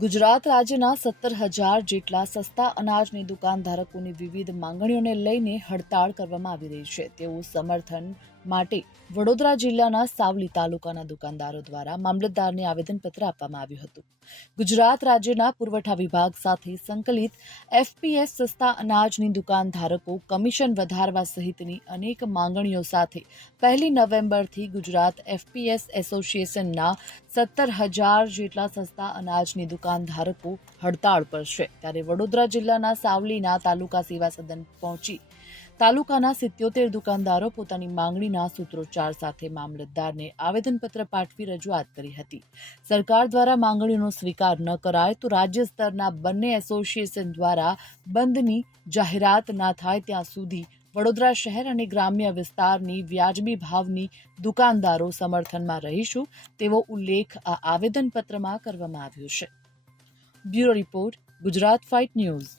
ગુજરાત રાજ્યના 17,000 જેટલા સસ્તા અનાજની દુકાનધારકોની વિવિધ માંગણીઓને લઈને હડતાળ કરવામાં આવી રહી છે તેવું સમર્થન માટે વડોદરા જિલ્લાના સાવલી તાલુકાના દુકાનદારો દ્વારા મામલતદારને આવેદનપત્ર આપવામાં આવ્યું હતું. ગુજરાત રાજ્યના પુરવઠા વિભાગ સાથે સંકલિત એફપીએસ સસ્તા અનાજની દુકાનધારકો કમિશન વધારવા સહિતની અનેક માંગણીઓ સાથે 1 નવેમ્બરથી ગુજરાત એફપીએસ એસોસિએશનના 17,000 જેટલા સસ્તા અનાજની દુકાનધારકો હડતાળ પર છે. ત્યારે વડોદરા જિલ્લાના સાવલીના તાલુકા સેવા સદન પહોંચી તાલુકાના 77 દુકાનદારો પોતાની માંગણીના સૂત્રોચ્ચાર સાથે મામલતદારને આવેદનપત્ર પાઠવી રજૂઆત કરી હતી. સરકાર દ્વારા માંગણીઓનો સ્વીકાર ન કરાય તો રાજ્ય સ્તરના બંને એસોસિએશન દ્વારા બંધની જાહેરાત ના થાય ત્યાં સુધી વડોદરા શહેર અને ગ્રામ્ય વિસ્તારની વ્યાજબી ભાવની દુકાનદારો સમર્થનમાં રહીશું તેવો ઉલ્લેખ આ આવેદનપત્રમાં કરવામાં આવ્યો છે. Bureau report, Gujarat fight news.